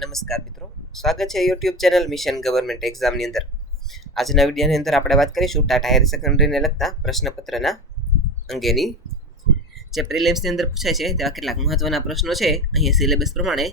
નમસ્કાર મિત્રો, સ્વાગત છે યુટ્યુબ ચેનલ મિશન ગવર્મેન્ટ એક્ઝામની અંદર. આજના વિડીયોની અંદર આપણે વાત કરીશું ટાટા હાયર સેકન્ડરીને લગતા પ્રશ્નપત્રના અંગેની. જે પ્રિલિમ્સની અંદર પૂછાય છે તેવા કેટલાક મહત્વના પ્રશ્નો છે અહીંયા સિલેબસ પ્રમાણે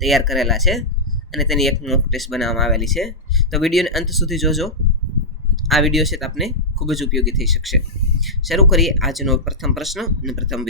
તૈયાર કરેલા છે અને તેની એક મોક ટેસ્ટ બનાવવામાં આવેલી છે. તો વિડીયોને અંત સુધી જોજો. આ વિડીયો છે તો આપને ખૂબ જ ઉપયોગી થઈ શકશે. શરૂ કરીએ આજનો પ્રથમ પ્રશ્ન અને પ્રથમ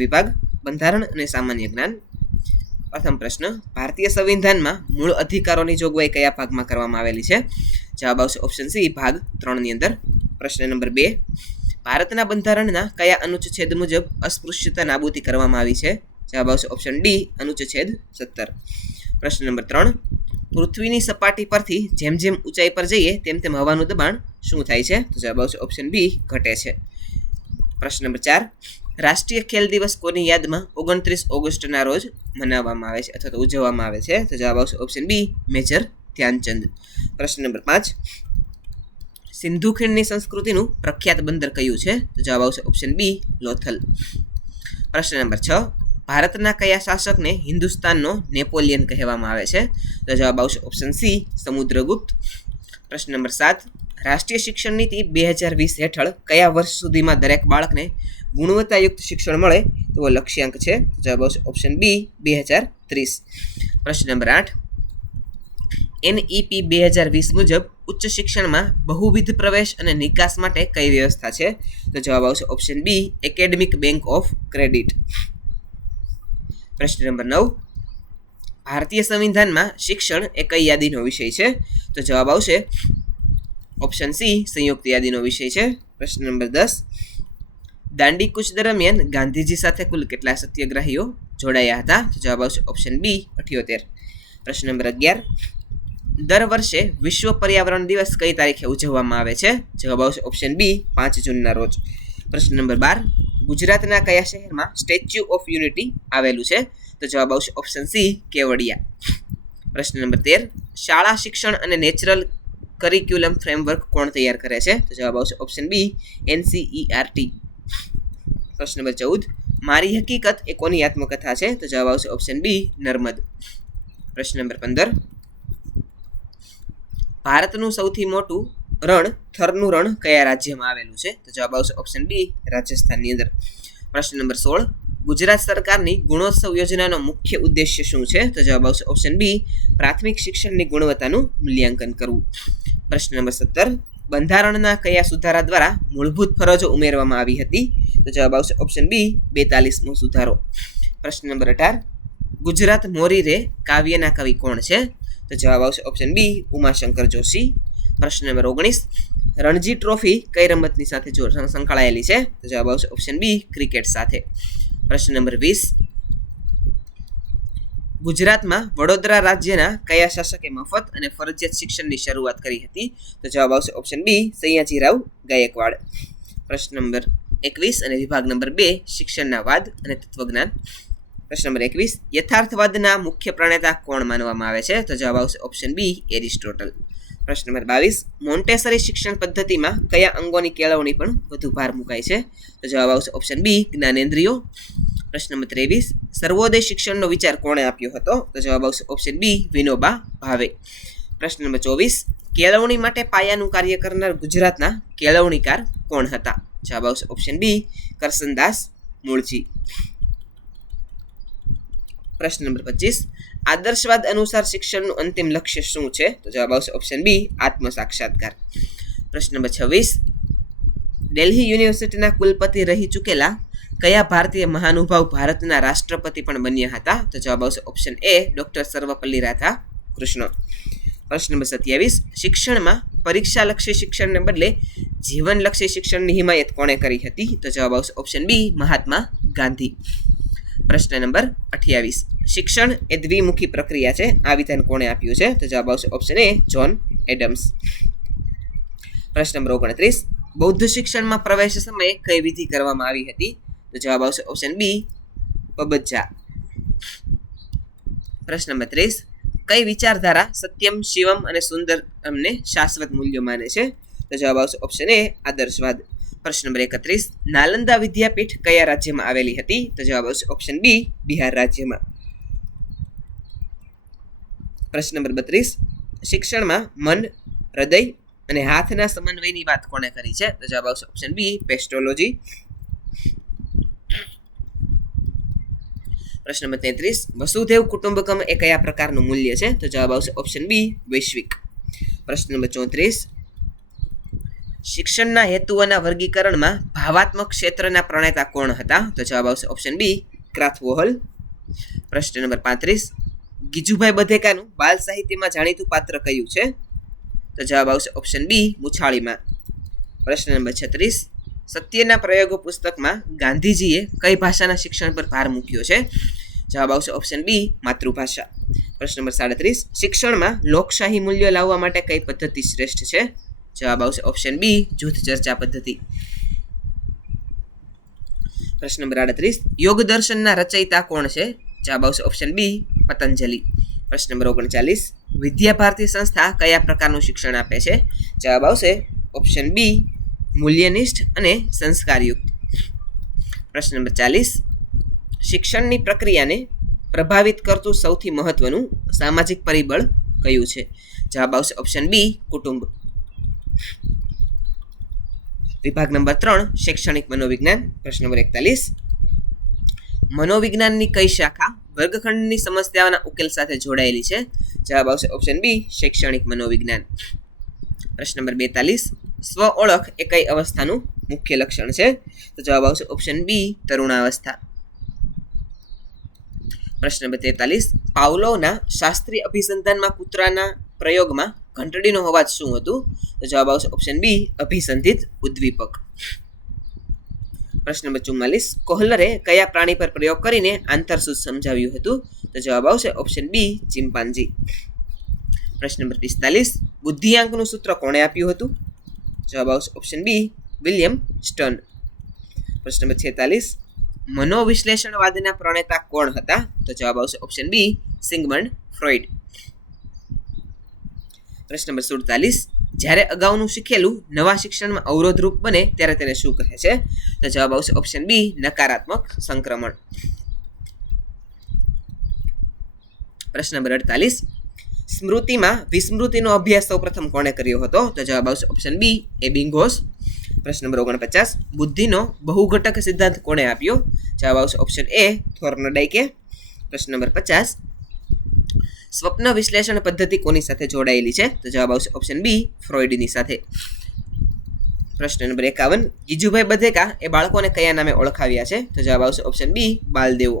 વિભાગ બંધારણ અને સામાન્ય જ્ઞાન. પ્રથમ પ્રશ્ન, ભારતીય સંવિધાનમાં મૂળ અધિકારોની જોગવાઈ કયા ભાગમાં કરવામાં આવેલી છે? જવાબ આવશે ઓપ્શન સી, ભાગ 3 ની અંદર. પ્રશ્ન નંબર 2, ભારતના બંધારણના કયા અનુચ્છેદ મુજબ અસ્પૃશ્યતા નાબૂદી કરવામાં આવી છે? જવાબ આવશે ઓપ્શન ડી, અનુચ્છેદ 17. પ્રશ્ન નંબર 3, પૃથ્વીની સપાટી પરથી જેમ જેમ ઊંચાઈ પર જઈએ તેમ તેમ હવાનું દબાણ શું થાય છે? તો જવાબ આવશે ઓપ્શન બી, ઘટે છે. પ્રશ્ન નંબર 4, રાષ્ટ્રીય ખેલ દિવસ કોની યાદમાં 29 ઓગસ્ટના રોજ મનાવવામાં આવે છે અથવા તો ઉજવવામાં આવે છે? તો જવાબ આવશે ઓપ્શન બી, મેજર ધ્યાનચંદ. પ્રશ્ન નંબર 5, સિંધુ ખીણની સંસ્કૃતિનું પ્રખ્યાત બંદર કયું છે? તો જવાબ આવશે ઓપ્શન બી, લોથલ. પ્રશ્ન નંબર 6, ભારતના કયા શાસકને હિન્દુસ્તાનનો નેપોલિયન કહેવામાં આવે છે? તો જવાબ આવશે ઓપ્શન સી, સમુદ્રગુપ્ત. પ્રશ્ન નંબર 7, રાષ્ટ્રીય શિક્ષણ નીતિ 2020 હેઠળ કયા વર્ષ સુધીમાં દરેક બાળકને ગુણવત્તાયુક્ત શિક્ષણ મળે તેવો લક્ષ્યાંક છે? જવાબ આવશે ઓપ્શન બી, 2030. પ્રશ્ન નંબર 8, NEP 2020 મુજબ ઉચ્ચ શિક્ષણમાં બહુવિધ પ્રવેશ અને નિકાસ માટે કઈ વ્યવસ્થા છે? તો જવાબ આવશે option B, academic bank of credit. પ્રશ્ન નંબર 9, ભારતીય સંવિધાનમાં શિક્ષણ એ કઈ યાદીનો વિષય છે? તો જવાબ આવશે ઓપ્શન સી, સંયુક્ત યાદીનો વિષય છે. પ્રશ્ન નંબર 10, દાંડી કૂચ દરમિયાન ગાંધીજી સાથે કુલ કેટલા સત્યાગ્રહીઓ જોડાયા હતા? તો જવાબ આવશે ઓપ્શન બી, 78. પ્રશ્ન નંબર 11, દર વર્ષે વિશ્વ પર્યાવરણ દિવસ કઈ તારીખે ઉજવવામાં આવે છે? જવાબ આવશે ઓપ્શન બી, 5 જૂનના રોજ. પ્રશ્ન નંબર 12, ગુજરાતના કયા શહેરમાં સ્ટેચ્યુ ઓફ યુનિટી આવેલું છે? તો જવાબ આવશે ઓપ્શન સી, કેવડિયા. પ્રશ્ન નંબર 13, શાળા શિક્ષણ અને નેચરલ કરિક્યુલમ ફ્રેમવર્ક કોણ તૈયાર કરે છે? તો જવાબ આવશે ઓપ્શન બી, NCERT. પ્રશ્ન નંબર 14, મારી હકીકત એ કોની આત્મકથા છે? તો જવાબ આવશે ઓપ્શન બી, નર્મદ. પ્રશ્ન નંબર 15, ભારતનું સૌથી મોટું રણ થરનું રણ કયા રાજ્યમાં આવેલું છે? તો જવાબ આવશે ઓપ્શન બી, રાજસ્થાનની અંદર. પ્રશ્ન નંબર 16, ગુજરાત સરકારની ગુણોત્સવ યોજનાનો મુખ્ય ઉદ્દેશ્ય શું છે? તો જવાબ આવશે ઓપ્શન બી, પ્રાથમિક શિક્ષણની ગુણવત્તાનું મૂલ્યાંકન કરવું. પ્રશ્ન નંબર 17, બંધારણના કયા સુધારા દ્વારા મૂળભૂત ફરજો ઉમેરવામાં આવી હતી? તો જવાબ આવશે ઓપ્શન બી, 42મો સુધારો. પ્રશ્ન નંબર 18, ગુજરાત મોરી રે કાવ્યના કવિ કોણ છે? તો જવાબ આવશે ઓપ્શન બી, ઉમાશંકર જોશી. પ્રશ્ન નંબર 19, રણજી ટ્રોફી કઈ રમતની સાથે સંકળાયેલી છે? તો જવાબ આવશે ઓપ્શન બી, ક્રિકેટ સાથે. પ્રશ્ન નંબર 20, ગુજરાતમાં વડોદરા રાજ્યના કયા શાસકે મફત અને ફરજિયાત શિક્ષણની શરૂઆત કરી હતી? તો જવાબ આવશે ઓપ્શન બી, સયાજીરાવ ગાયકવાડ. પ્રશ્ન નંબર 21 અને વિભાગ નંબર 2, શિક્ષણના વાદ અને તત્વજ્ઞાન. પ્રશ્ન નંબર 21, યથાર્થવાદના મુખ્ય પ્રણેતા કોણ માનવામાં આવે છે? તો જવાબ આવશે ઓપ્શન બી, એરિસ્ટોટલ. પ્રશ્ન નંબર 22, મોન્ટેસરી શિક્ષણ પદ્ધતિમાં કયા અંગોની કેળવણી પણ વધુ ભાર મુકાય છે? તો જવાબ આવશે ઓપ્શન બી, જ્ઞાનેન્દ્રિયો. પ્રશ્ન નંબર 23, સર્વોદય શિક્ષણનો વિચાર કોણે આપ્યો હતો? તો જવાબ આવશે ઓપ્શન બી, વિનોબા ભાવે. પ્રશ્ન નંબર 24, કેળવણી માટે પાયાનું કાર્ય કરનાર ગુજરાતના કેળવણીકાર કોણ હતા? જવાબ આવશે ઓપ્શન બી, કરસનદાસ મૂળજી. પ્રશ્ન નંબર 25, આદર્શવાદ અનુસાર શિક્ષણનું અંતિમ લક્ષ્ય શું છે? તો જવાબ આવશે ઓપ્શન બી, આત્મ સાક્ષાત્કાર. પ્રશ્ન નંબર 26, દિલ્હી યુનિવર્સિટીના કુલપતિ રહી ચૂકેલા કયા ભારતીય મહાનુભાવ ભારતના રાષ્ટ્રપતિ પણ બન્યા હતા? તો જવાબ આવશે ઓપ્શન એ, ડોક્ટર સર્વપલ્લી રાધા કૃષ્ણ. પ્રશ્ન નંબર 27, શિક્ષણમાં પરીક્ષાલક્ષી શિક્ષણને બદલે જીવનલક્ષી શિક્ષણની હિમાયત કોણે કરી હતી? તો જવાબ આવશે ઓપ્શન બી, મહાત્મા ગાંધી. પ્રશ્ન નંબર 28, શિક્ષણ એ દ્વિમુખી પ્રક્રિયા છે, આ વિધાન કોણે આપ્યું છે? તો જવાબ આવશે ઓપ્શન એ, જ્હોન એડમ્સ. પ્રશ્ન નંબર 29, બૌદ્ધ શિક્ષણમાં પ્રવેશ સમયે કઈ વિધિ કરવામાં આવી હતી? તો જવાબ આવશે ઓપ્શન બી, પબજ્જા. પ્રશ્ન નંબર 30, કઈ વિચારધારા સત્યમ, શિવમ અને સુંદરમને શાશ્વત મૂલ્યો માને છે? તો જવાબ આવશે ઓપ્શન એ, આદર્શવાદ. પ્રશ્ન નંબર 31, નાલંદા વિદ્યાપીઠ કયા રાજ્યમાં આવેલી હતી? તો જવાબ આવશે ઓપ્શન બી, બિહાર રાજ્યમાં. પ્રશ્ન નંબર 32 શિક્ષણમાં મન, હૃદય અને હાથના સમન્વયની વાત કોણે કરી છે? તો જવાબ આવશે ઓપ્શન બી, પેસ્ટોલોજી. પ્રશ્ન નંબર 33 વસુધૈવ કુટુંબકમ એ કયા પ્રકારનું મૂલ્ય છે? તો જવાબ આવશે ઓપ્શન બી, વૈશ્વિક. પ્રશ્ન નંબર 34 શિક્ષણના હેતુઓના વર્ગીકરણમાં ભાવાત્મક ક્ષેત્રના પ્રણેતા કોણ હતા? તો જવાબ આવશે ઓપ્શન બી, ક્રાથવોહલ. પ્રશ્ન નંબર 35 ગીજુભાઈ બધેકાનું બાલ સાહિત્યમાં જાણીતું પાત્ર કયું છે? તો જવાબ આવશે ઓપ્શન બી, મુછાળીમાં. પ્રશ્ન નંબર 36 સત્યના પ્રયોગો પુસ્તકમાં ગાંધીજીએ કઈ ભાષાના શિક્ષણ પર ભાર મૂક્યો છે? જવાબ આવશે ઓપ્શન બી, માતૃભાષા. પ્રશ્ન નંબર 37 શિક્ષણમાં લોકશાહી મૂલ્યો લાવવા માટે કઈ પદ્ધતિ શ્રેષ્ઠ છે? જવાબ આવશે ઓપ્શન બી, જૂથ ચર્ચા પદ્ધતિ. પ્રશ્ન નંબર 38 યોગ દર્શનના રચયિતા કોણ છે? જવાબ આવશે ઓપ્શન બી, પતંજલિ. પ્રશ્ન નંબર 39 વિદ્યાભારતી સંસ્થા કયા પ્રકારનું શિક્ષણ આપે છે? જવાબ આવશે ઓપ્શન બી, મૂલ્યનિષ્ઠ અને સંસ્કારયુક્ત. પ્રશ્ન નંબર 40 શિક્ષણની પ્રક્રિયાને પ્રભાવિત કરતું સૌથી મહત્વનું સામાજિક પરિબળ કયું છે? જવાબ આવશે ઓપ્શન બી, કુટુંબ. વિભાગ નંબર 3 શૈક્ષણિક મનોવિજ્ઞાન. પ્રશ્ન નંબર 41 મનોવિજ્ઞાનની કઈ શાખા વર્ગખંડની સમસ્યાઓના ઉકેલ સાથે જોડાયેલી છે? જવાબ આવશે ઓપ્શન બી, શૈક્ષણિક મનોવિજ્ઞાન. પ્રશ્ન નંબર 42 સ્વ ઓળખ એ કઈ અવસ્થાનું મુખ્ય લક્ષણ છે? તો જવાબ આવશે ઓપ્શન બી, તરુણાવસ્થા. પ્રશ્ન નંબર 43 પાવલોવના શાસ્ત્રીય અભિસંધાનમાં કૂતરાના પ્રયોગમાં ઘંટડીનો અવાજ શું હતું? તો જવાબ આવશે ઓપ્શન બી, અભિસંધિત ઉદ્દીપક. પ્રશ્ન નંબર 44 કોહલરે કયા પ્રાણી પર પ્રયોગ કરીને આંતરસૂઝ સમજાવ્યું હતું? તો જવાબ આવશે ઓપ્શન બી, ચિમ્પાન્જી. પ્રશ્ન નંબર 45 બુદ્ધિઆંકનું સૂત્ર કોણે આપ્યું હતું? જવાબ આવશે ઓપ્શન બી, વિલિયમ સ્ટર્ન. પ્રશ્ન નંબર 46 મનોવિશ્લેષણવાદના પ્રણેતા કોણ હતા? તો જવાબ આવશે ઓપ્શન બી, સિગમન્ડ ફ્રોઈડ. પ્રશ્ન નંબર 47 જ્યારે અગાઉનું શીખેલું નવા શિક્ષણમાં અવરોધરૂપ બને ત્યારે તેને શું કહે છે? તો જવાબ આવશે ઓપ્શન બી, નકારાત્મક સંક્રમણ. પ્રશ્ન નંબર 48 સ્મૃતિમાં વિસ્મૃતિનો અભ્યાસ સૌપ્રથમ કોણે કર્યો હતો? તો જવાબ આવશે ઓપ્શન બી, એબિંગહોસ. પ્રશ્ન નંબર 49 બુદ્ધિનો બહુઘટક સિદ્ધાંત કોણે આપ્યો? જવાબ આવશે ઓપ્શન એ, થોર્નડાઇકે. પ્રશ્ન નંબર 50 સ્વપ્ન વિશ્લેષણ પદ્ધતિ કોની સાથે જોડાયેલી છે? તો જવાબ આવશે ઓપ્શન બી, ફ્રોઈડની સાથે. પ્રશ્ન નંબર 51 ગીજુભાઈ બધેકા એ બાળકોને કયા નામે ઓળખાવ્યા છે? તો જવાબ આવશે ઓપ્શન બી, બાલદેવો.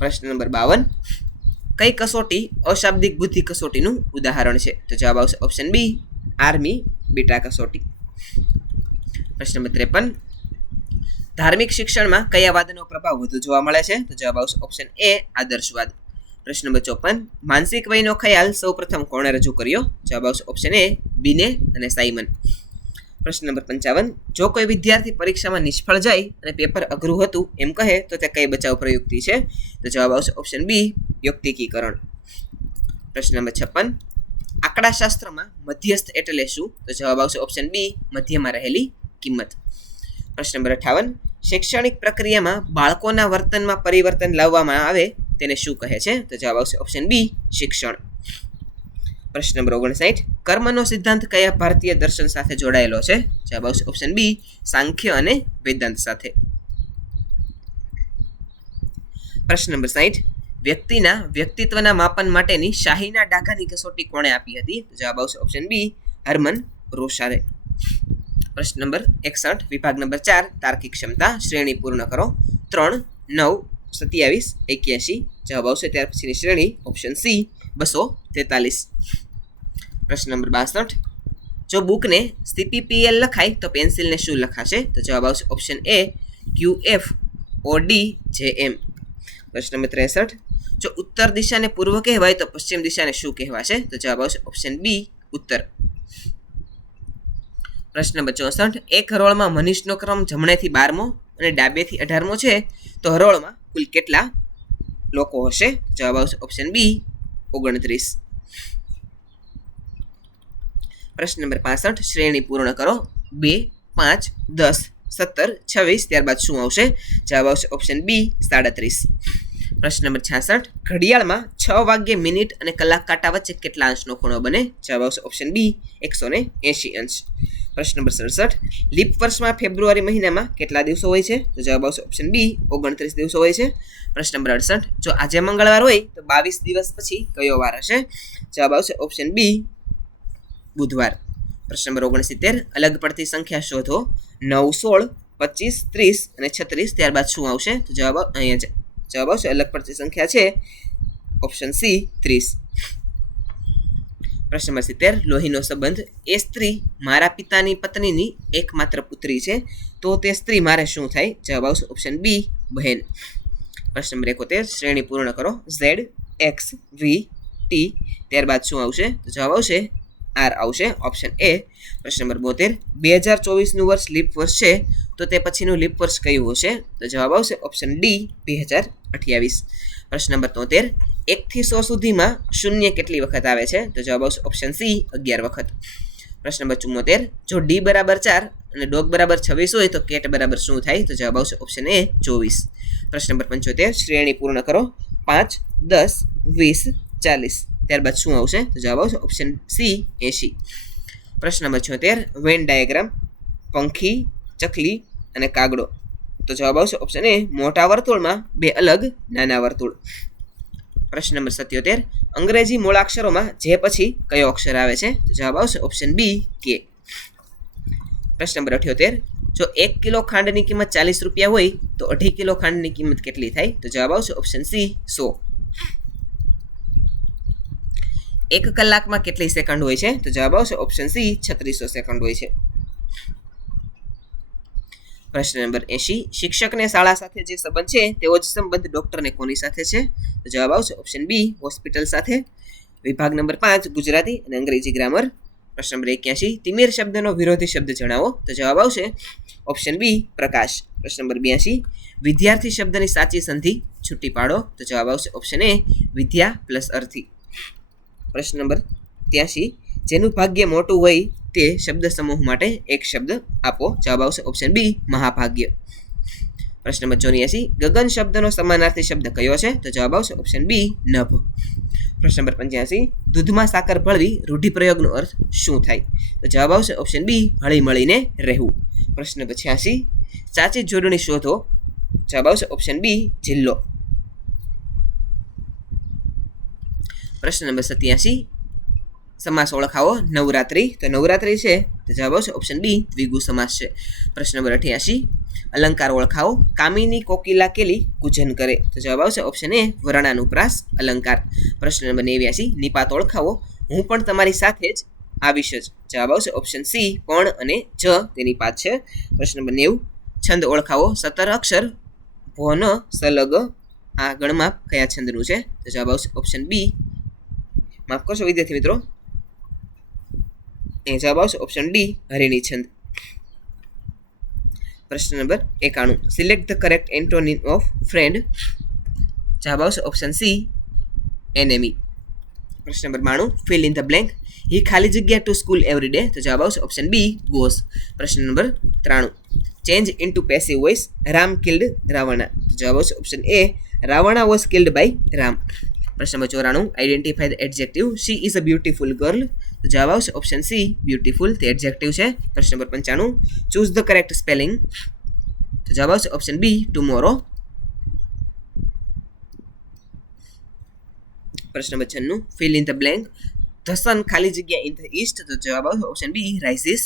પ્રશ્ન નંબર 52 કઈ કસોટી અશાબ્દિક બુદ્ધિ કસોટીનું ઉદાહરણ છે? તો જવાબ આવશે ઓપ્શન બી, આર્મી બીટા કસોટી. પ્રશ્ન નંબર 53 ધાર્મિક શિક્ષણમાં કયા વાદનો પ્રભાવ વધુ જોવા મળે છે? તો જવાબ આવશે ઓપ્શન એ, આદર્શવાદ. પ્રશ્ન નંબર 54 માનસિક વયનો ખ્યાલ સૌપ્રથમ કોણે રજૂ કર્યો? જવાબ આવશે ઓપ્શન એ, બિને અને સાયમન. પ્રશ્ન નંબર 55 જો કોઈ વિદ્યાર્થી પરીક્ષામાં નિષ્ફળ જાય અને પેપર અઘરું હતું એમ કહે તો તે કઈ બચાવ પ્રયુક્તિ છે? તો જવાબ આવશે ઓપ્શન બી, યુક્તિકીકરણ. પ્રશ્ન નંબર 56 આંકડાશાસ્ત્રમાં મધ્યસ્થ એટલે શું? તો જવાબ આવશે ઓપ્શન બી, મધ્યમાં રહેલી કિંમત. પ્રશ્ન નંબર 58 શૈક્ષણિક પ્રક્રિયામાં બાળકોના વર્તનમાં પરિવર્તન લાવવામાં આવે તેને શું કહે છે? તો જવાબ આવશે ઓપ્શન બી, શિક્ષણ. પ્રશ્ન નંબર 59 કર્મનો સિદ્ધાંત કયા ભારતીય દર્શન સાથે જોડાયેલો છે? જવાબ આવશે ઓપ્શન બી, સાંખ્ય અને વેદાંત સાથે. પ્રશ્ન નંબર 60 વ્યક્તિના વ્યક્તિત્વના માપન માટેની શાહીના ડાઘાની કસોટી કોણે આપી હતી? તો જવાબ આવશે ઓપ્શન બી, હર્મન રોશારે. પ્રશ્ન નંબર 61 વિભાગ નંબર 4 તાર્કિક ક્ષમતા શ્રેણી પૂર્ણ કરો. 3 9 27 81 જવાબ આવશે ત્યાર પછીની શ્રેણી ઓપ્શન સી, 243. પ્રશ્ન નંબર 62 જો બુકને CPPL લખાય તો પેન્સિલને શું લખાશે? તો જવાબ આવશે ઓપ્શન એ, QFODJM. પ્રશ્ન નંબર 63 જો ઉત્તર દિશાને પૂર્વ કહેવાય તો પશ્ચિમ દિશાને શું કહેવાશે? તો જવાબ આવશે ઓપ્શન બી, ઉત્તર. પ્રશ્ન નંબર 64 એક હરોળમાં મનીષનો ક્રમ જમણેથી 12મો અને ડાબેથી 18મો છે તો હરોળમાં કુલ કેટલા લોકો હશે? જવાબ આવશે ઓપ્શન બી, 29. પ્રશ્ન નંબર 65 શ્રેણી પૂર્ણ કરો. 2 5 10 17 26 ત્યારબાદ શું આવશે? જવાબ આવશે ઓપ્શન બી, 37. પ્રશ્ન નંબર 66 ઘડિયાળમાં 6 વાગ્યે મિનિટ અને કલાક કાંટા વચ્ચે કેટલા અંશનો ખૂણો બને? જવાબ આવશે ઓપ્શન બી 180 અંશ. પ્રશ્ન નંબર 67 લીપ વર્ષમાં ફેબ્રુઆરી મહિનામાં કેટલા દિવસો હોય છે? તો જવાબ આવશે ઓપ્શન બી 29 દિવસો હોય છે. પ્રશ્ન નંબર 68 જો આજે મંગળવાર હોય તો 22 દિવસ પછી કયો વાર હશે? જવાબ આવશે ઓપ્શન બી બુધવાર. પ્રશ્ન નંબર 69 અલગ પડતી સંખ્યા શોધો. 9, 16, 25, 30 અને 36. ત્યારબાદ શું આવશે? તો જવાબ આવશે અલગ પડતી સંખ્યા છે ઓપ્શન સી 30. પ્રશ્ન નંબર 70 લોહીનો સંબંધ એ સ્ત્રી મારા પિતાની પત્નીની એકમાત્ર પુત્રી છે તો તે સ્ત્રી મારે શું થાય? જવાબ આવશે ઓપ્શન બી બહેન. પ્રશ્ન નંબર 71 શ્રેણી પૂર્ણ કરો. ઝેડ, એક્સ, વી, ટી. ત્યારબાદ શું આવશે? તો જવાબ આવશે આર આવશે ઓપ્શન એ. પ્રશ્ન નંબર 72 2024નું વર્ષ લીપ વર્ષ છે તો તે પછીનું લીપ વર્ષ કયું હશે? તો જવાબ આવશે ઓપ્શન ડી 2028. પ્રશ્ન નંબર 73 1 થી 100 સુધીમાં શૂન્ય કેટલી વખત આવે છે? તો જવાબ આવશે ઓપ્શન સી 11 વખત. પ્રશ્ન નંબર 74 જો ડી બરાબર 4 અને ડોગ બરાબર 26 હોય તો કેટ બરાબર શું થાય? તો જવાબ આવશે ઓપ્શન એ 24. પ્રશ્ન નંબર 75 શ્રેણી પૂર્ણ કરો. 5, 10, 20, 40. ત્યારબાદ શું આવશે? તો જવાબ આવશે ઓપ્શન સી 80. પ્રશ્ન નંબર 76 વેન ડાયાગ્રામ પંખી, ચકલી અને કાગડો. તો જવાબ આવશે ઓપ્શન એ મોટા વર્તુળમાં 2 અલગ નાના વર્તુળ. પ્રશ્ન નંબર 77 અંગ્રેજી મૂળાક્ષરોમાં જે પછી કયો અક્ષર આવે છે? તો જવાબ આવશે ઓપ્શન બી કે. પ્રશ્ન નંબર 78 જો 1 કિલો ખાંડની કિંમત 40 રૂપિયા હોય તો 2.5 કિલો ખાંડની કિંમત કેટલી થાય? તો જવાબ આવશે ઓપ્શન સી 100. 1 કલાકમાં કેટલી સેકન્ડ હોય છે? તો જવાબ આવશે ઓપ્શન સી 3600 સેકન્ડ હોય છે. પ્રશ્ન નંબર 80 શિક્ષકને શાળા સાથે જે સંબંધ છે તેવો જ સંબંધ ડોક્ટરને કોની સાથે છે? તો જવાબ આવશે ઓપ્શન બી હોસ્પિટલ સાથે. વિભાગ નંબર 5 ગુજરાતી અને અંગ્રેજી ગ્રામર. પ્રશ્ન નંબર 81 તિમિર શબ્દનો વિરોધી શબ્દ જણાવો. તો જવાબ આવશે ઓપ્શન બી પ્રકાશ. પ્રશ્ન નંબર 82 વિદ્યાર્થી શબ્દની સાચી સંધિ છૂટી પાડો. તો જવાબ આવશે ઓપ્શન એ વિદ્યા પ્લસ અર્થી. પ્રશ્ન નંબર 83 જેનું ભાગ્ય મોટું હોય તે શબ્દ સમૂહ માટે એક શબ્દ આપો. જવાબ આવશે ઓપ્શન બી મહાભાગ્ય. પ્રશ્ન નંબર 84 ગગન શબ્દનો સમાનાર્થી શબ્દ કયો છે? તો જવાબ આવશે ઓપ્શન બી નભ. પ્રશ્ન નંબર 85 દૂધમાં સાકર ભળવી રૂઢિપ્રયોગનો અર્થ શું થાય? તો જવાબ આવશે ઓપ્શન બી હળી મળીને રહેવું. પ્રશ્ન નંબર 86 સાચી જોડણી શોધો. જવાબ આવશે ઓપ્શન બી જિલ્લો. પ્રશ્ન નંબર 87 સમાસ ઓળખાવો. નવરાત્રી તો નવરાત્રી છે તો જવાબ આવશે ઓપ્શન બી દ્વિગુ સમાસ છે. પ્રશ્ન નંબર 88 અલંકાર ઓળખાવો. કામિની કોકિલા કેલી કૂજન કરે. તો જવાબ આવશે ઓપ્શન એ વરણાનુપ્રાસ અલંકાર. પ્રશ્ન નંબર 89 નિપાત ઓળખાવો. હું પણ તમારી સાથે જ આવીશ જ. જવાબ આવશે ઓપ્શન સી પણ અને જ તેની પાત છે. પ્રશ્ન નંબર 90 છંદ ઓળખાવો. 17 અક્ષર ભોન સલગ આ ગણમાપ કયા છંદનું છે? તો જવાબ આવશે ઓપ્શન બી માફ કરશો વિદ્યાર્થી મિત્રો એ જવાબ આવશે ઓપ્શન ડી હરિણી છંદ. પ્રશ્ન number 91 select the correct antonym of friend. જવાબ આવશે ઓપ્શન સી એનેમી. પ્રશ્ન number 92 fill in the blank. He ખાલી જગ્યા ટુ સ્કૂલ એવરી ડે. તો જવાબ આવશે ઓપ્શન બી ગોઝ. પ્રશ્ન number 93 change into passive voice. Ram killed Ravana. તો જવાબ આવશે option A Ravana was killed by Ram. પ્રશ્ન number 94 identify the adjective. She is a beautiful girl. તો જવાબ આવશે ઓપ્શન સી બ્યુટીફુલ તે એડજેક્ટિવ છે. પ્રશ્ન number 95 choose the correct spelling. તો જવાબ આવશે ઓપ્શન બી ટુમોરો. પ્રશ્ન number 96 fill in the blank. The sun ખાલી જગ્યા ઇન ધ ઈસ્ટ. તો જવાબ આવશે ઓપ્શન બી રાઇઝિસ.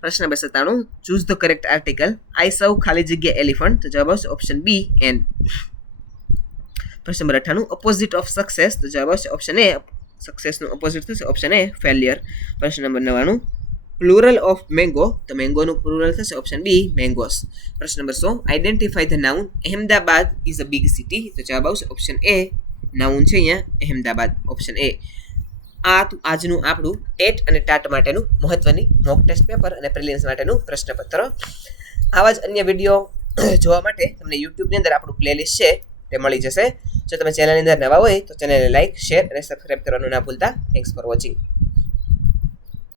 પ્રશ્ન number 97 choose the correct article. I serve ખાલી જગ્યા એલિફન્ટ. તો જવાબ આવશે ઓપ્શન બી એન. પ્રશ્ન નંબર 98 ઓપોઝિટ ઓફ સક્સેસ. તો જવાબ આવશે ઓપ્શન એ સક્સેસનું ઓપોઝિટ થશે ઓપ્શન એ ફેલિયર. પ્રશ્ન નંબર 99 પ્લુરલ ઓફ મેંગો. તો મેંગોનું પ્લુરલ થશે ઓપ્શન બી મેંગોસ. પ્રશ્ન નંબર 100 identify the noun. Ahmedabad is a big city. તો જવાબ આવશે ઓપ્શન એ નાઉન છે અહીંયા અહેમદાબાદ ઓપ્શન એ. આજનું આપણું ટેટ અને ટાટ માટેનું મહત્વની મોક ટેસ્ટ પેપર અને પ્રિલિમ્સ માટેનું પ્રશ્નપત્ર. આવા જ અન્ય વિડીયો જોવા માટે તમને યુટ્યુબની અંદર આપણું પ્લેલિસ્ટ છે તે મળી જશે. જો તમે ચેનલની અંદર નવા હોય તો ચેનલને લાઇક, શેર અને સબસ્ક્રાઇબ કરવાનું ના ભૂલતા. Thanks for watching.